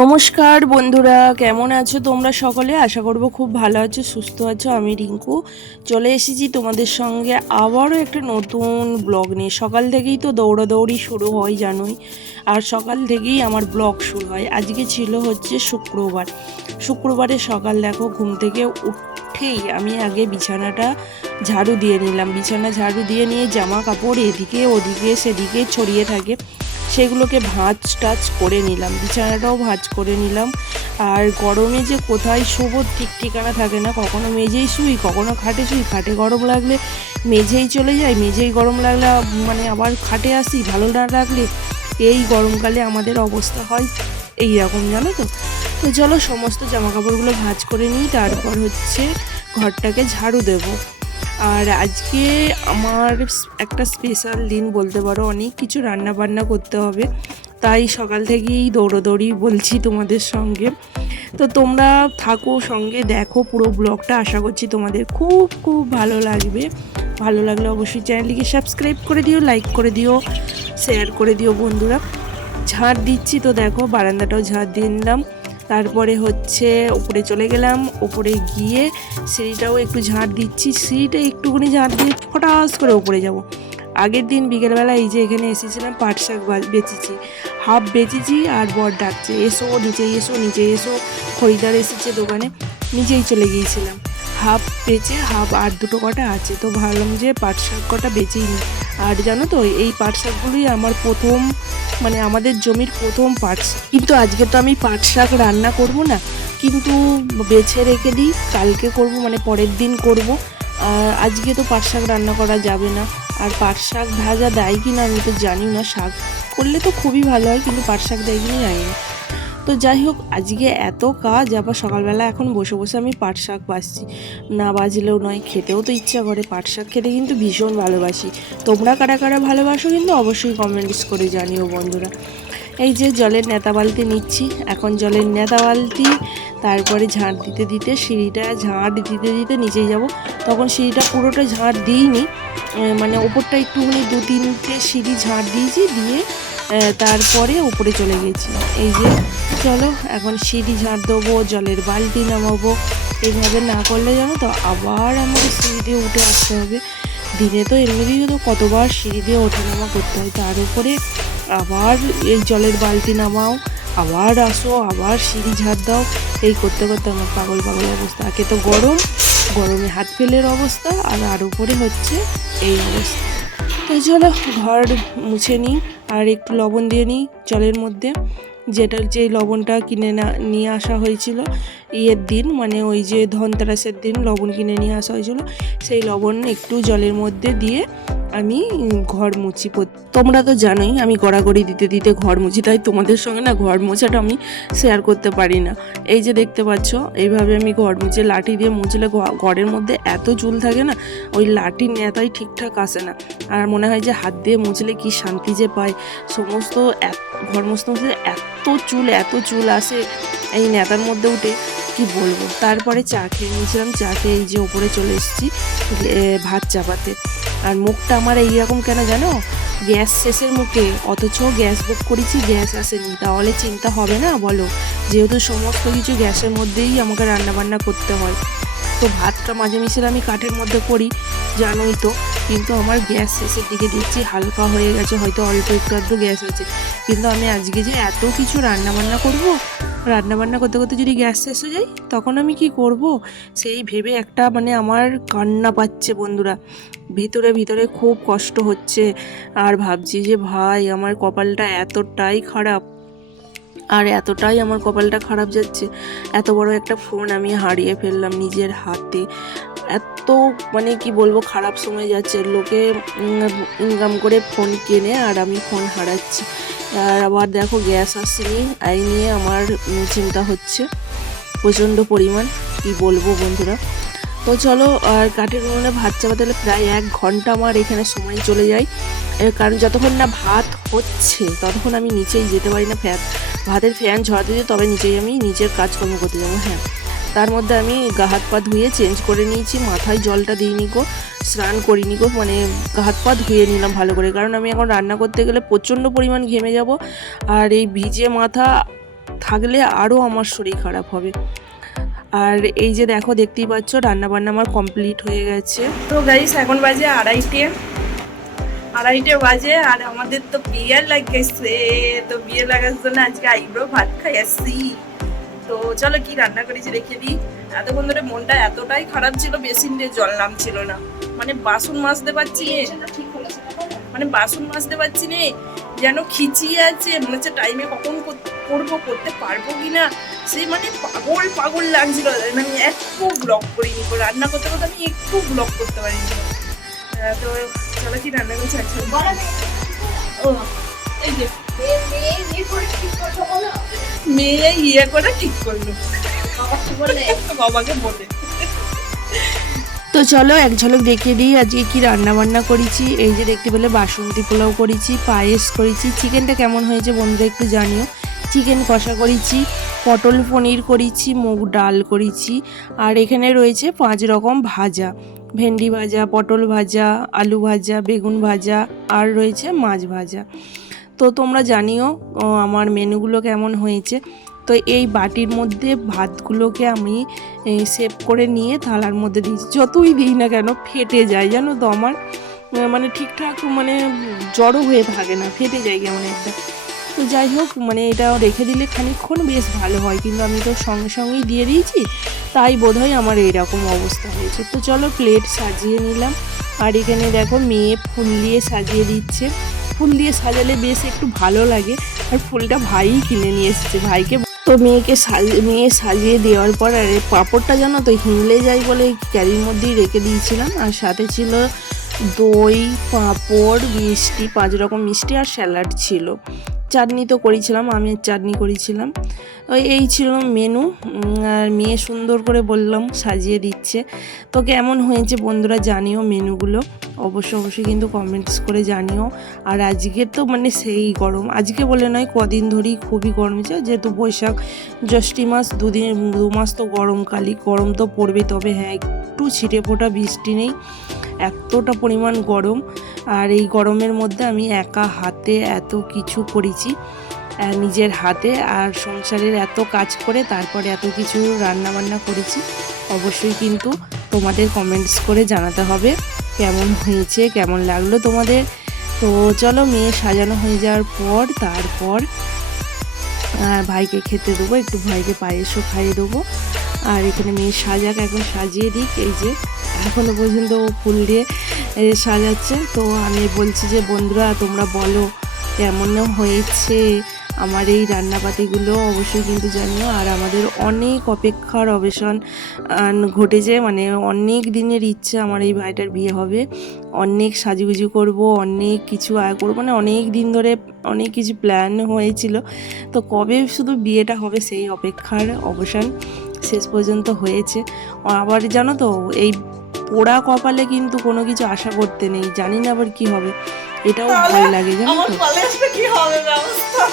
নমস্কার বন্ধুরা, কেমন আছো তোমরা সকলে? আশা করব খুব ভালো আছো, সুস্থ আছো। আমি রিঙ্কু চলে এসেছি তোমাদের সঙ্গে আবারও একটা নতুন ব্লগ নিয়ে। সকাল থেকেই তো দৌড়াদৌড়ি শুরু হয় জানোই, আর সকাল থেকেই আমার ব্লগ শুরু হয়। আজকে ছিল হচ্ছে শুক্রবারে সকাল দেখো, ঘুম থেকে উঠেই আমি আগে বিছানাটা ঝাড়ু দিয়ে নিলাম। বিছানা ঝাড়ু দিয়ে নিয়ে জামা কাপড় এদিকে ওদিকে সেদিকে ছড়িয়ে থাকে, সেগুলোকে ভাঁজ টাজ করে নিলাম, বিছানাটাও ভাঁজ করে নিলাম। আর গরমে যে কোথায় শুবো ঠিক ঠিকানা থাকে না, কখনো মেঝেই শুই, কখনো খাটে শুই। খাটে গরম লাগলে মেঝেই চলে যাই, মেঝেই গরম লাগলে মানে আবার খাটে আসি। ভালো না লাগলে এই গরমকালে আমাদের অবস্থা হয় এই রকম, জানো তো। তো চলো সমস্ত জামা কাপড়গুলো ভাঁজ করে নিই, তারপর হচ্ছে ঘরটাকে ঝাড়ু দেবো। আর আজকে আমার একটা স্পেশাল দিন বলতে পারো, অনেক কিছু রান্না বান্না করতে হবে, তাই সকাল থেকেই দৌড়োদৌড়ি বলছি তোমাদের সঙ্গে। তো তোমরা থাকো সঙ্গে, দেখো পুরো ব্লগটা। আশা করছি তোমাদের খুব খুব ভালো লাগবে। ভালো লাগলে অবশ্যই চ্যানেলটিকে সাবস্ক্রাইব করে দিও, লাইক করে দিও, শেয়ার করে দিও বন্ধুরা। ঝাড় দিচ্ছি তো দেখো, বারান্দাটাও ঝাড় দিয়ে নিলাম। তারপরে হচ্ছে উপরে চলে গেলাম, উপরে গিয়ে সিঁড়িটাও একটু ঝাড় দিচ্ছি। সিঁড়িটা একটুখানি ঝাড় দিয়ে ফটাস করে উপরে যাব। আগের দিন বিকেলবেলা এই যে এখানে এসেছিলাম, পাট শাক বেচেছি, হাফ বেচেছি। আর বর ডাকছে, এসো নিচে এসো, নিচে এসো, খরিদ্দার এসেছে দোকানে। নিচেই চলে গিয়েছিলাম, হাফ বেচে হাফ আর দুটো কটা আছে, তো ভাবলাম যে পাট শাক কটা বেচেই নি। আর জানো তো, এই পাট শাকগুলোই আমার প্রথম, মানে আমাদের জমির প্রথম পাট শাক। কিন্তু আজকে তো আমি পাট শাক রান্না করব না, কিন্তু বেছে রেখে দিই, কালকে করব, মানে পরের দিন করব। আর আজকে তো পাট শাক রান্না করা যাবে না। আর পাট শাক ভাজা দেয় কি না আমি তো জানি না, শাক করলে তো খুবই ভালো হয়, কিন্তু পাট শাক দেয় কি না জানি না। তো যাই হোক, আজকে এত কাজ, আবার সকালবেলা এখন বসে বসে আমি পাট শাক বাছছি। না বাজলেও নয়, খেতেও তো ইচ্ছা করে। পাট শাক খেতে কিন্তু ভীষণ ভালোবাসি। তোমরা কারা কারা ভালোবাসো কিন্তু অবশ্যই কমেন্টস করে জানিও বন্ধুরা। এই যে জলের নেতা বালতি নিচ্ছি, এখন জলের নেতা বালতি, তারপরে ঝাঁট দিতে দিতে সিঁড়িটা ঝাঁট দিতে দিতে নিচে যাব। তখন সিঁড়িটা পুরোটা ঝাঁট দিইনি, মানে ওপরটা একটুখানি 2-3টে সিঁড়ি ঝাঁট দিয়েছি, দিয়ে তারপরে উপরে চলে গেছি। এই যে চলো এখন সিঁড়ি ঝাঁট দেবো, জলের বালতি নামাবো। এইভাবে না করলে জানো তো আবার আমাকে সিঁড়ি দিয়ে উঠে আসতে হবে। দিনে তো এমনিতেই তো কতবার সিঁড়ি দিয়ে ওঠা নামা করতে হয়, তার উপরে আবার এই জলের বালতি নামাও, আবার আসো, আবার সিঁড়ি ঝাড় দাও। এই করতে করতে আমার পাগল পাগল অবস্থা। একে তো গরমে হাত ফেলের অবস্থা, আর উপরে হচ্ছে এই অবস্থা। তো চলো ঘর মুছে নিই, আর একটু লবণ দিয়ে নিই জলের মধ্যে। যেই লবণটা নিয়ে আসা হয়েছিল ইয়ের দিন, মানে ওই যে ধনতেরাসের দিন লবণ কিনে নিয়ে আসা হয়েছিল, সেই লবণ একটু জলের মধ্যে দিয়ে আমি ঘর মুছি। তোমরা তো জানোই আমি গড়াগড়ি দিতে দিতে ঘর মুছি, তাই তোমাদের সঙ্গে না ঘর মোছাটা আমি শেয়ার করতে পারি না। এই যে দেখতে পাচ্ছ, এইভাবে আমি ঘর মুছে, লাঠি দিয়ে মুছলে ঘরের মধ্যে এত চুল থাকে না, ওই লাঠির নেতাই ঠিকঠাক আসে না। আর মনে হয় যে হাত দিয়ে মুছলে কি শান্তি যে পায়। সমস্ত ঘর মুছতে এত চুল আসে এই নেতার মধ্যে উঠে, কি বলবো। তারপরে চা খেয়ে নিয়েছিলাম, চা খেয়ে এই যে ওপরে চলে এসেছি ভাত চাপাতে। আর মুখটা আমার এইরকম কেন জানো, গ্যাস শেষের মুখে, অথচ গ্যাস বুক করেছি, গ্যাস আসেনি। তাহলে চিন্তা হবে না বলো, যেহেতু সমস্ত কিছু গ্যাসের মধ্যেই আমাকে রান্নাবান্না করতে হয়। তো ভাতটা মাঝে মিশিয়ে আমি কাঠের মধ্যে করি, জানোই তো। কিন্তু আমার গ্যাস শেষের দিকে দেখছি হালকা হয়ে গেছে, হয়তো অল্প একটু আধটু গ্যাস আছে। কিন্তু আমি আজকে যে এত কিছু রান্নাবান্না করব, রান্নাবান্না করতে করতে যদি গ্যাস শেষ হয়ে যায় তখন আমি কি করব, সেই ভেবে একটা মানে আমার কান্না পাচ্ছে বন্ধুরা। ভিতরে ভিতরে খুব কষ্ট হচ্ছে। আর ভাবছি যে ভাই, আমার কপালটা এতটাই খারাপ, আর এতটাই আমার কপালটা খারাপ যাচ্ছে, এত বড় একটা ফোন আমি হারিয়ে ফেললাম নিজের হাতে। এত মানে কি বলবো, খারাপ সময় যাচ্ছে। লোকে ইনকাম করে ফোন কেনে, আর আমি ফোন হারাচ্ছি। আর আবার দেখো গ্যাস আসেনি, এই নিয়ে আমার চিন্তা হচ্ছে প্রচণ্ড পরিমাণ, কি বলবো বন্ধুরা। তো চলো, আর কাঠের উনুনে ভাত চাপাতে হলে প্রায় 1 ঘন্টা আমার এখানে সময় চলে যায়। কারণ যতক্ষণ না ভাত হচ্ছে ততক্ষণ আমি নিচেই যেতে পারি না। ভাতের ফ্যান ঝরাতে দিয়ে তবে আমি নিচের কাজকর্ম করতে যাবো। হ্যাঁ, তার মধ্যে আমি গা হাত পা ধুয়ে চেঞ্জ করে নিয়েছি, মাথায় জলটা দিইনি গো, স্নান করিনি গো, মানে গা হাত পা ধুয়ে নিলাম ভালো করে। কারণ আমি এখন রান্না করতে গেলে প্রচণ্ড পরিমাণ ঘেমে যাব, আর এই ভিজে মাথা থাকলে আরও আমার শরীর খারাপ হবে। আর এই যে দেখো, দেখতেই পাচ্ছ রান্নাবান্না আমার কমপ্লিট হয়ে গেছে। তো গাইস এখন বাজে আড়াইটে বাজে, আর আমাদের তো বিয়ে লাগাইছে। তো বিয়ে লাগার জন্য আজকে আইব্রো ভাত খাই আসছি। তো চলো কি রান্না করেছি দেখে দিই। এতক্ষণ ধরে মনটা এতটাই খারাপ ছিল, বেসিন দিয়ে জল নামছিল না, মানে বাসন মাজতে পারছি নে, যেন খিচিয়ে আছে, মনে হচ্ছে টাইমে কখন করতে পারবো কিনা, সেই মানে পাগল লাগছিল। আমি একটু ব্লগ করিনি, রান্না করতে করতে আমি একটু ব্লগ করতে পারিনি। তো চলো কি রান্না করছি আজকে। ও এই যে মেয়ে ইয়ে করে ঠিক করলো, বাবাকে বলে। তো চলো এক ঝলক দেখিয়ে দিই আজকে কি রান্না বান্না করেছি। এই যে দেখতে পেলে বাসন্তী পোলাও করেছি, পায়েস করেছি। চিকেনটা কেমন হয়েছে বন্ধুরা একটু জানিও। চিকেন কষা করেছি, পটল পনির করেছি, মুগ ডাল করেছি, আর এখানে রয়েছে 5 রকম ভাজা, ভেন্ডি ভাজা, পটল ভাজা, আলু ভাজা, বেগুন ভাজা, আর রয়েছে মাছ ভাজা। তো তোমরা জানিও আমার মেনুগুলো কেমন হয়েছে। তো এই বাটির মধ্যে ভাতগুলোকে আমি সেভ করে নিয়ে থালার মধ্যে দিয়েছি। যতই দিই না কেন ফেটে যায়, জানো তো আমার মানে ঠিকঠাক মানে জড়ো হয়ে থাকে না, ফেটে যায় কেমন একটা। তো যাই হোক, মানে এটা রেখে দিলে খানিকক্ষণ বেশ ভালো হয়, কিন্তু আমি তো সঙ্গে সঙ্গেই দিয়ে দিয়েছি, তাই বোধহয় আমার এইরকম অবস্থা হয়েছে। তো চলো প্লেট সাজিয়ে নিলাম। আর এখানে দেখো মেয়ে ফুল দিয়ে সাজিয়ে দিচ্ছে। ফুল দিয়ে সাজালে বেশ একটু ভালো লাগে, আর ফুলটা ভাই কিনে নিয়ে এসেছে ভাইকে। তো মেয়ে সাজিয়ে দেওয়ার পর, আর পাঁপড়টা জানো তো হিমলে যায় বলে ক্যারির মধ্যেই রেখে দিয়েছিলাম। আর সাথে ছিল দই, পাঁপড়, মিষ্টি, 5 রকম মিষ্টি, আর স্যালাড ছিল। চাটনি তো করেছিলাম, আমের চাটনি করেছিলাম। এই ছিল মেনু। আর মেয়ে সুন্দর করে বললাম সাজিয়ে দিচ্ছে। তো কেমন হয়েছে বন্ধুরা জানিও মেনুগুলো, অবশ্যই কিন্তু কমেন্টস করে জানিও। আর আজকে তো মানে সেই গরম, আজকে বলে নয় কদিন ধরেই খুবই গরম হয়েছে, যেহেতু বৈশাখ জ্যৈষ্ঠী মাস 2 মাস তো গরমকালই, গরম তো পড়বে। তবে হ্যাঁ, একটু ছিটে ফোটা বৃষ্টি নেই, এতটা পরিমাণ গরম। আর এই গরমের মধ্যে আমি একা হাতে এত কিছু করেছি নিজের হাতে, আর সংসারের এত কাজ করে তারপরে এত কিছু রান্না বান্না করেছি। অবশ্যই কিন্তু তোমাদের কমেন্টস করে জানাতে হবে কেমন হয়েছে, কেমন লাগলো তোমাদের। তো চলো মেয়ে সাজানো হয়ে যাওয়ার পর তারপর ভাইকে খেতে দেবো, একটু ভাইকে পায়েসও খাইয়ে দেবো। আর এখানে মেয়ে সাজাক, এখন সাজিয়ে দিক। এই যে এখনও পর্যন্ত ফুল দিয়ে সাজাচ্ছে। তো আমি বলছি যে বন্ধুরা তোমরা বলো কেমন হয়েছে আমার এই রান্নাবাতিগুলো, অবশ্যই কিন্তু জানিও। আর আমাদের অনেক অপেক্ষার অবসান ঘটেছে, মানে অনেক দিনের ইচ্ছে আমার এই ভাইটার বিয়ে হবে, অনেক সাজুগুজু করব, অনেক কিছু আয় করবো, মানে অনেক দিন ধরে অনেক কিছু প্ল্যান হয়েছিল। তো কবে শুধু বিয়েটা হবে সেই অপেক্ষার অবসান শেষ পর্যন্ত হয়েছে। আবার জানো তো এই পোড়া কপালে কিন্তু কোনো কিছু আশা করতে নেই, জানি না আবার কি হবে, এটাও ভয় লাগে জানো তো। কি হবে ব্যবস্থা,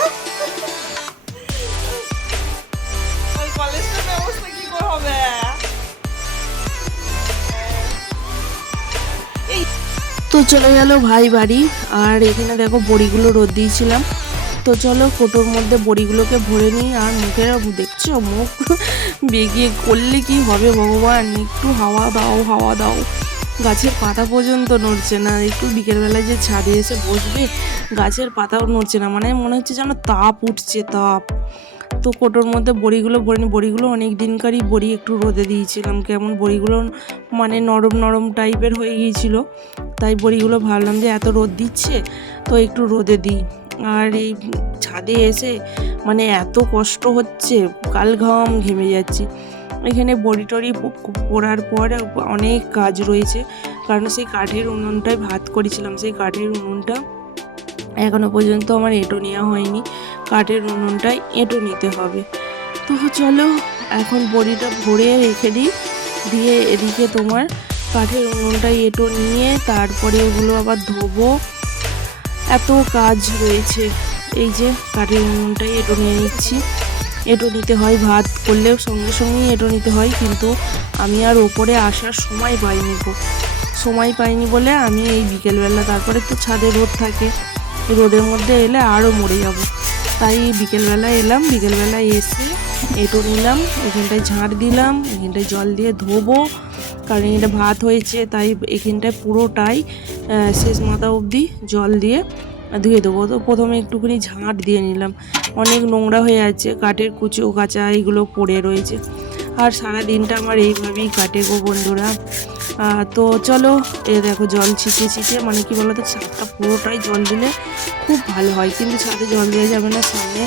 কলেজটার ব্যবস্থা কি করে হবে। তো চলে গেল ভাই বাড়ি। আর এখানে দেখো বড়িগুলো রোদ দিয়েছিলাম। তো চলো কোটোর মধ্যে বড়িগুলোকে ভরে নিই। আর মুখের দেখছো মুখ বেগিয়ে করলে কি হবে ভগবান, একটু হাওয়া দাও। গাছের পাতা পর্যন্ত নড়ছে না। একটু বিকেলবেলায় যে ছাদে এসে বসবে, গাছের পাতাও নড়ছে না, মানে মনে হচ্ছে যেন তাপ উঠছে, তাপ। তো কোটোর মধ্যে বড়িগুলো ভরে নিই। বড়িগুলো অনেক দিনকারই বড়ি, একটু রোদে দিয়েছিলাম, কেমন বড়িগুলো মানে নরম টাইপের হয়ে গিয়েছিল, তাই বড়িগুলো ভাবলাম যে এত রোদ দিচ্ছে তো একটু রোদে দিই। আর এই ছাদে এসে মানে এত কষ্ট হচ্ছে, গাল ঘাম ঘেমে যাচ্ছি। এখানে বড়ি টড়ি পোড়ার পর অনেক কাজ রয়েছে, কারণ সেই কাঠের উনুনটায় ভাত করেছিলাম, সেই কাঠের উনুনটা এখনও পর্যন্ত আমার এঁটো নেওয়া হয়নি, কাঠের উনুনটায় এঁটো নিতে হবে। তো চলো এখন বড়িটা ভরে রেখে দিই, দিয়ে এদিকে তোমার কাঠের উনুনটায় এঁটো নিয়ে তারপরে ওগুলো আবার ধোবো, এত কাজ রয়েছে। এই যে কাঠের উনুনটাই এঁটো নিয়ে নিচ্ছি, এঁটো নিতে হয়, ভাত করলেও সঙ্গেই এঁটো নিতে হয়, কিন্তু আমি আর ওপরে আসার সময় পাইনি বলে আমি এই বিকেলবেলা, তারপরে তো ছাদে রোদ থাকে, রোদের মধ্যে এলে আরও মরে যাব। তাই বিকেলবেলা এলাম, বিকেলবেলায় এসে এঁটো নিলাম, এখানটায় ঝাঁট দিলাম, এখানটায় জল দিয়ে ধোবো, কারণ এটা ভাত হয়েছে তাই এখানটায় পুরোটাই শেষ মাথা অবধি জল দিয়ে ধুয়ে দেবো। তো প্রথমে একটুখানি ঝাঁট দিয়ে নিলাম, অনেক নোংরা হয়ে আছে, কাঠের কুচো কাঁচা এগুলো পড়ে রয়েছে। আর সারা দিনটা আমার এইভাবেই কাটে গো বন্ধুরা। তো চলো, এ দেখো জল ছিটিয়ে ছিটিয়ে, মানে কি বলতো, ছাদটা পুরোটাই জল দিলে খুব ভালো হয়, কিন্তু ছাদে জল দেওয়া যাবে না, সামনে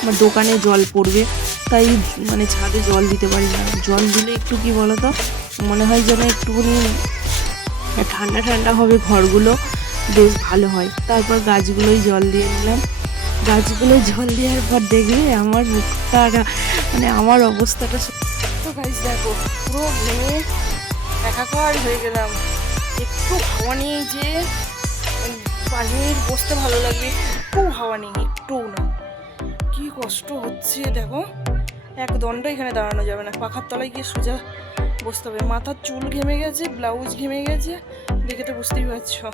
আমার দোকানে জল পড়বে, তাই মানে ছাদে জল দিতে পারি না। জল দিলে একটু কি বলতো, মনে হয় যেন একটুখানি ঠান্ডা ঠান্ডা হবে ঘরগুলো, বেশ ভালো হয়। তারপর গাছগুলোই জল দিয়ে নিলাম, গাছগুলো জল দেওয়ার পর দেখলে আমার মুখটা মানে আমার অবস্থাটা, তো গাছ দেখো পুরো ঘেমে একাকার হয়ে গেলাম। একটু হাওয়া নেই যে পানির বসতে ভালো লাগবে, একটু হাওয়া নেই, একটুও না, কি কষ্ট হচ্ছে দেখো। এক দণ্ড এখানে দাঁড়ানো যাবে না, পাখার তলায় গিয়ে সোজা বসতে হবে। মাথার চুল ঘেমে গেছে, ব্লাউজ ঘেমে গেছে, দেখে তো বুঝতেই পারছো।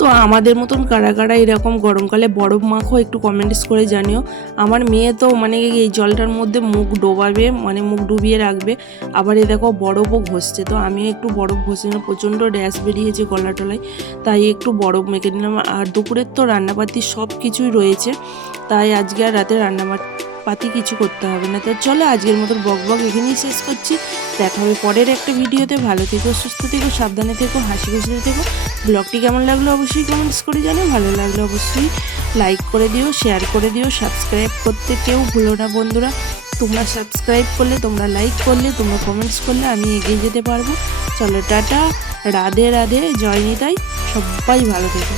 তো আমাদের মতন কারা কারা এরকম গরমকালে বরফ মাখো একটু কমেন্টস করে জানিও। আমার মেয়ে তো মানে এই জলটার মধ্যে মুখ ডোবাবে, মানে মুখ ডুবিয়ে রাখবে, আবার এ দেখো বরফও ঘষছে। তো আমি একটু বরফ ঘষে নিলাম, প্রচণ্ড র্যাশ বেরিয়েছে গলা টলায়, তাই একটু বরফ মেখে নিলাম। আর দুপুরের তো রান্নাবাতি সব কিছুই রয়েছে, তাই আজকে আর রাতে রান্নাবাতি কিছু করতে হবে না। তো চলো আজকের মতো বক এখানেই শেষ করছি, দেখা হবে পরের একটা ভিডিওতে। ভালো থেকো, সুস্থ থেকো, সাবধানে থেকো, হাসি খুশিতে থেকো। ব্লগটি কেমন লাগলো অবশ্যই কমেন্টস করে জানিও, ভালো লাগলে অবশ্যই লাইক করে দিও, শেয়ার করে দিও, সাবস্ক্রাইব করতে কেউ ভুলো না বন্ধুরা। তোমরা সাবস্ক্রাইব করলে, তোমরা লাইক করলে, তোমরা কমেন্টস করলে আমি এগিয়ে যেতে পারবো। চলো টাটা, রাধে রাধে, জয় নিতাই, সবাই ভালো থেকো।